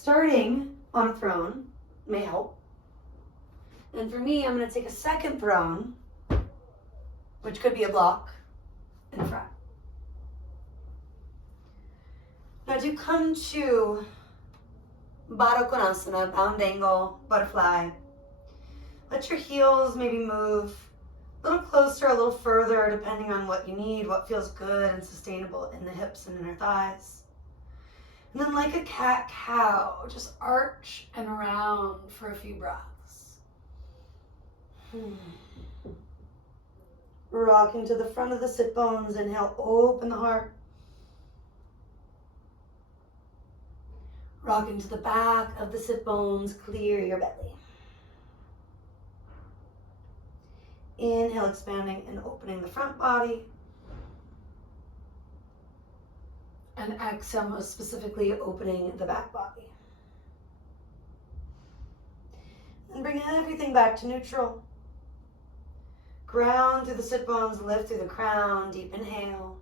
Starting on a throne may help. And for me, I'm going to take a second throne, which could be a block in front. Now to come to Baddha Konasana, bound angle, butterfly. Let your heels maybe move a little closer, a little further, depending on what you need, what feels good and sustainable in the hips and inner thighs. And then like a cat-cow, just arch and around for a few breaths. Rocking to the front of the sit bones. Inhale, open the heart. Rocking to the back of the sit bones, clear your belly. Inhale, expanding and opening the front body. And exhale, most specifically opening the back body. And bring everything back to neutral. Ground through the sit bones, lift through the crown, deep inhale.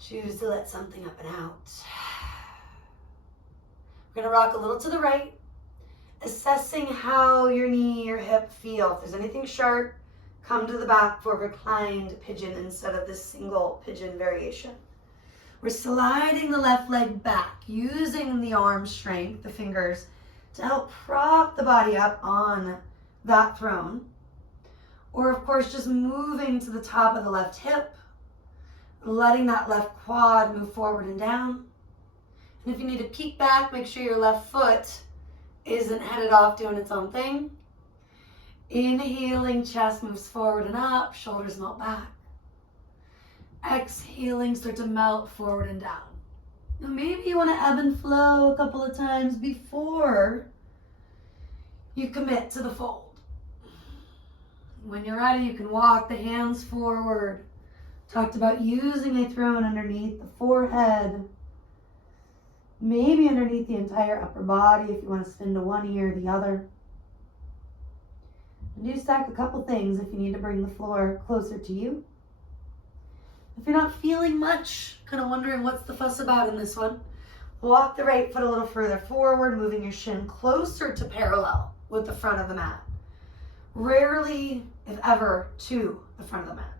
Choose to let something up and out. We're going to rock a little to the right, assessing how your knee, your hip feel. If there's anything sharp, come to the back for reclined pigeon instead of this single pigeon variation. We're sliding the left leg back, using the arm strength, the fingers, to help prop the body up on that throne. Or of course, just moving to the top of the left hip, letting that left quad move forward and down. And if you need to peek back, make sure your left foot isn't headed off doing its own thing. Inhaling, chest moves forward and up, shoulders melt back. Exhaling, start to melt forward and down. Now maybe you want to ebb and flow a couple of times before you commit to the fold. When you're ready, you can walk the hands forward. Talked about using a throne underneath the forehead. Maybe underneath the entire upper body if you want to spin to one ear or the other. And do stack a couple things if you need to bring the floor closer to you. If you're not feeling much, kind of wondering what's the fuss about in this one, walk the right foot a little further forward, moving your shin closer to parallel with the front of the mat. Rarely, if ever, to the front of the mat.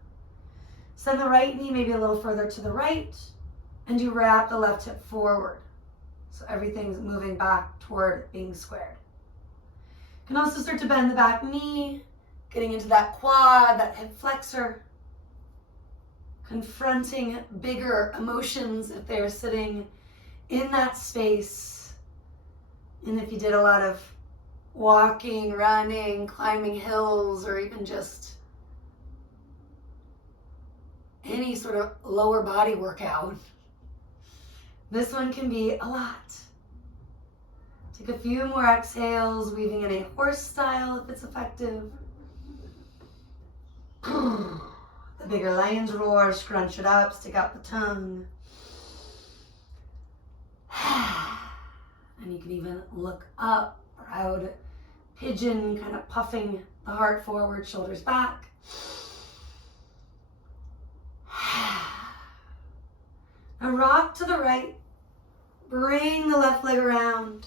Send the right knee maybe a little further to the right, and you wrap the left hip forward. So everything's moving back toward being squared. You can also start to bend the back knee, getting into that quad, that hip flexor, confronting bigger emotions if they're sitting in that space. And if you did a lot of walking, running, climbing hills, or even just any sort of lower body workout, this one can be a lot. Take a few more exhales, weaving in a horse style if it's effective. The bigger lion's roar, scrunch it up, stick out the tongue. And you can even look up, proud pigeon, kind of puffing the heart forward, shoulders back. Now rock to the right, bring the left leg around,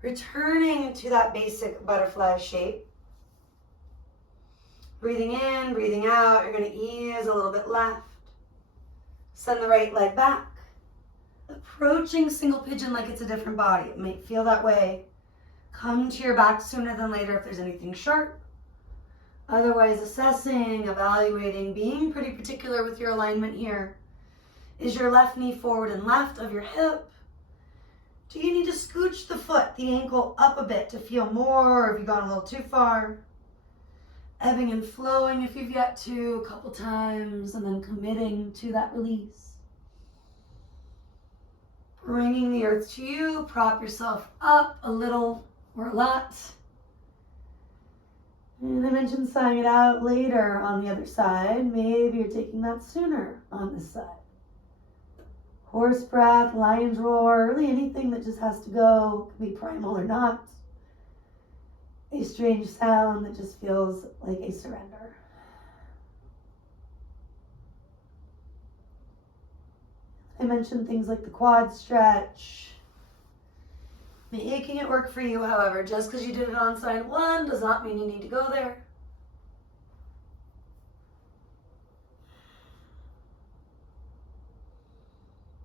returning to that basic butterfly shape. Breathing in, breathing out, you're going to ease a little bit left. Send the right leg back. Approaching single pigeon like it's a different body. It might feel that way. Come to your back sooner than later if there's anything sharp. Otherwise, assessing, evaluating, being pretty particular with your alignment here. Is your left knee forward and left of your hip? Do you need to scooch the foot, the ankle up a bit to feel more, or have you gone a little too far? Ebbing and flowing if you've yet to, a couple times, and then committing to that release. Bringing the earth to you, prop yourself up a little or a lot. And I mentioned sighing it out later on the other side. Maybe you're taking that sooner on this side. Horse breath, lion's roar, really anything that just has to go, can be primal or not. A strange sound that just feels like a surrender. I mentioned things like the quad stretch. Making it work for you, however. Just because you did it on side one does not mean you need to go there.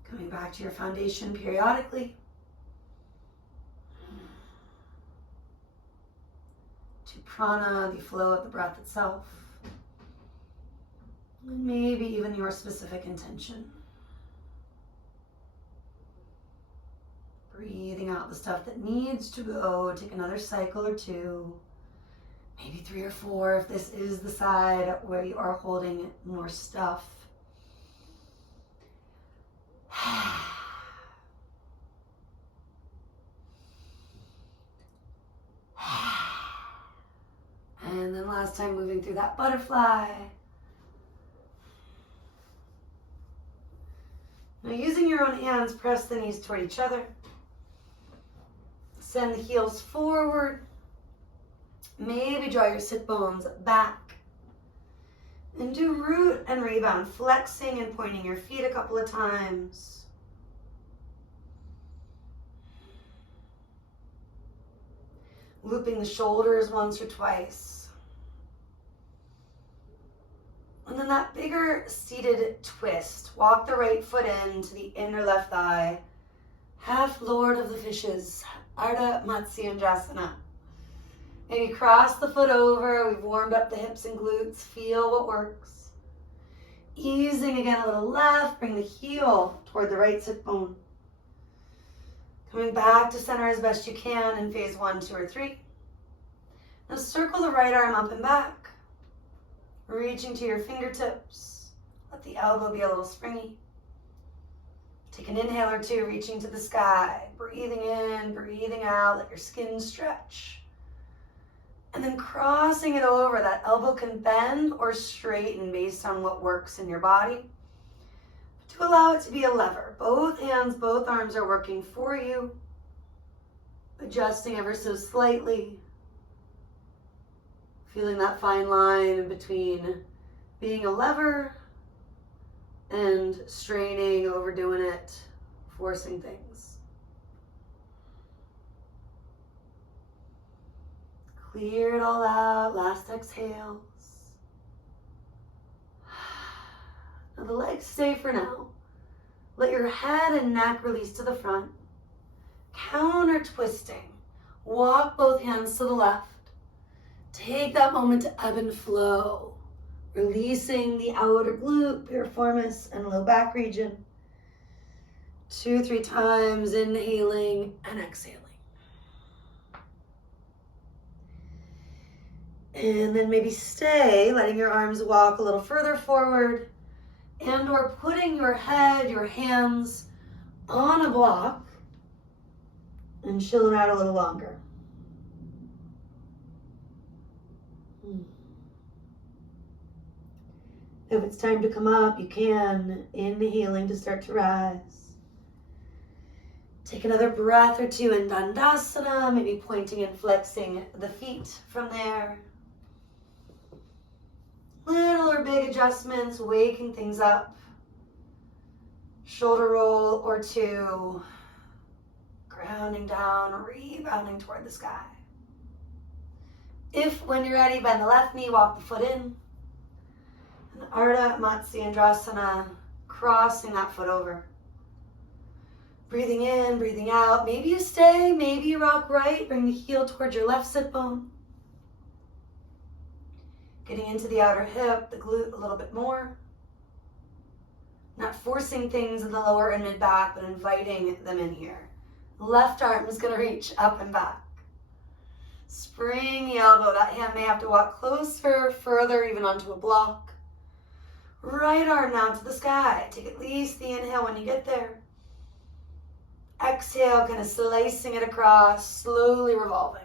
Coming back to your foundation periodically. To prana, the flow of the breath itself. And maybe even your specific intention. Breathing out the stuff that needs to go. Take another cycle or two. Maybe 3 or 4 if this is the side where you are holding more stuff. And then last time moving through that butterfly. Now using your own hands, press the knees toward each other. Send the heels forward. Maybe draw your sit bones back. And do root and rebound, flexing and pointing your feet a couple of times. Looping the shoulders once or twice. And then that bigger seated twist. Walk the right foot into the inner left thigh. Half Lord of the Fishes, Ardha Matsyendrasana. Maybe cross the foot over. We've warmed up the hips and glutes. Feel what works. Easing again a little left. Bring the heel toward the right sit bone. Coming back to center as best you can in phase 1, 2, or 3. Now circle the right arm up and back. Reaching to your fingertips. Let the elbow be a little springy. Take an inhale or two, reaching to the sky. Breathing in, breathing out. Let your skin stretch. And then crossing it over. That elbow can bend or straighten based on what works in your body. To allow it to be a lever. Both hands, both arms are working for you. Adjusting ever so slightly. Feeling that fine line between being a lever and straining, overdoing it, forcing things. Clear it all out. Last exhales. Now the legs stay for now. Let your head and neck release to the front. Counter twisting. Walk both hands to the left. Take that moment to ebb and flow. Releasing the outer glute, piriformis, and low back region. 2, 3 times, inhaling and exhaling. And then maybe stay, letting your arms walk a little further forward, and or putting your head, your hands on a block and chilling out a little longer. If it's time to come up, you can, inhaling to start to rise. Take another breath or two in Dandasana, maybe pointing and flexing the feet from there. Little or big adjustments, waking things up. Shoulder roll or two. Grounding down, rebounding toward the sky. If, when you're ready, bend the left knee, walk the foot in. And Ardha Matsyendrasana, crossing that foot over. Breathing in, breathing out. Maybe you stay, maybe you rock right. Bring the heel towards your left sit bone. Getting into the outer hip, the glute a little bit more. Not forcing things in the lower and mid back, but inviting them in here. Left arm is going to reach up and back. Spring the elbow. That hand may have to walk closer, further, even onto a block. Right arm now to the sky. Take at least the inhale when you get there. Exhale, kind of slicing it across, slowly revolving.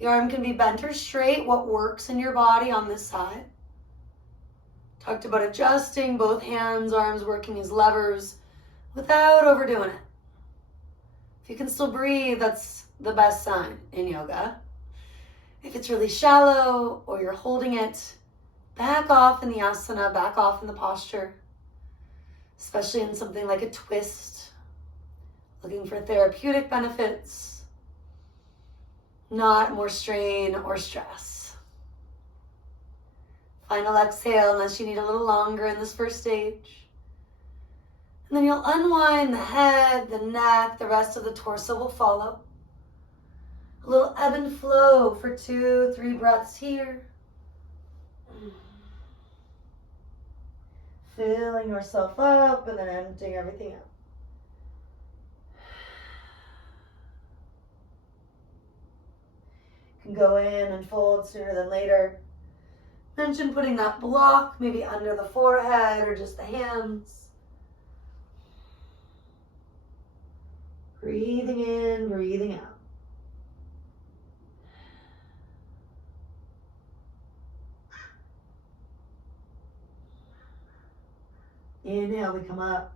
The arm can be bent or straight, what works in your body on this side. Talked about adjusting, both hands, arms working as levers without overdoing it. If you can still breathe, that's the best sign in yoga. If it's really shallow or you're holding it, back off in the asana, back off in the posture. especially in something like a twist, looking for therapeutic benefits, not more strain or stress. Final exhale, unless you need a little longer in this first stage. And then you'll unwind the head, the neck, the rest of the torso will follow. A little ebb and flow for 2-3 breaths here. Filling yourself up and then emptying everything out. You can go in and fold sooner than later. Mention putting that block maybe under the forehead or just the hands. Breathing in, breathing out. Inhale, we come up.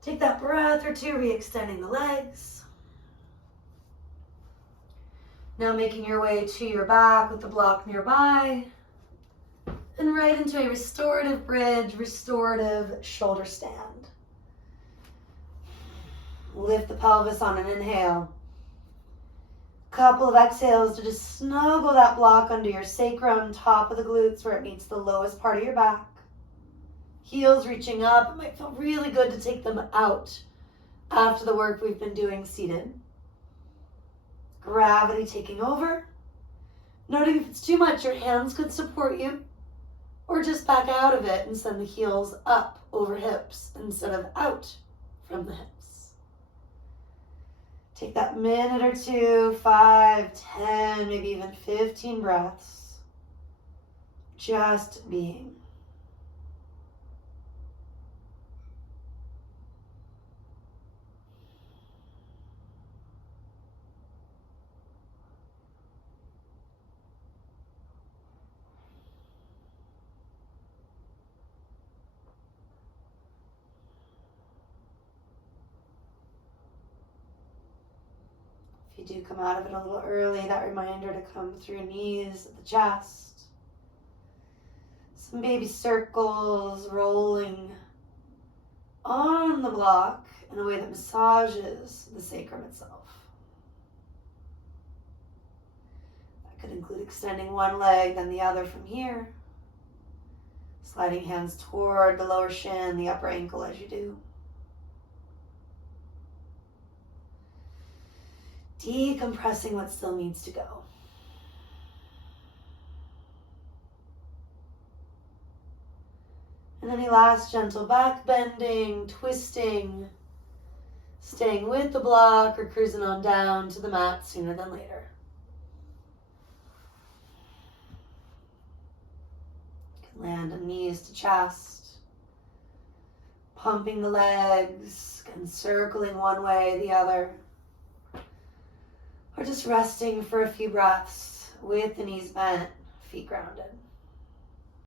Take that breath or two, re-extending the legs. Now making your way to your back with the block nearby. And right into a restorative bridge, restorative shoulder stand. Lift the pelvis on an inhale. Couple of exhales to just snuggle that block under your sacrum, top of the glutes where it meets the lowest part of your back. Heels reaching up. It might feel really good to take them out after the work we've been doing seated. Gravity taking over. Noting if it's too much, your hands could support you, or just back out of it and send the heels up over hips instead of out from the hips. Take that minute or two, 5, 10, maybe even 15 breaths. Just being. If you do come out of it a little early, that reminder to come through knees at the chest. Some baby circles rolling on the block in a way that massages the sacrum itself. That could include extending one leg, then the other from here. Sliding hands toward the lower shin, the upper ankle as you do. Decompressing what still needs to go. And any last gentle back bending, twisting, staying with the block or cruising on down to the mat sooner than later. You can land on knees to chest, pumping the legs, encircling one way, the other. Or just resting for a few breaths with the knees bent, feet grounded.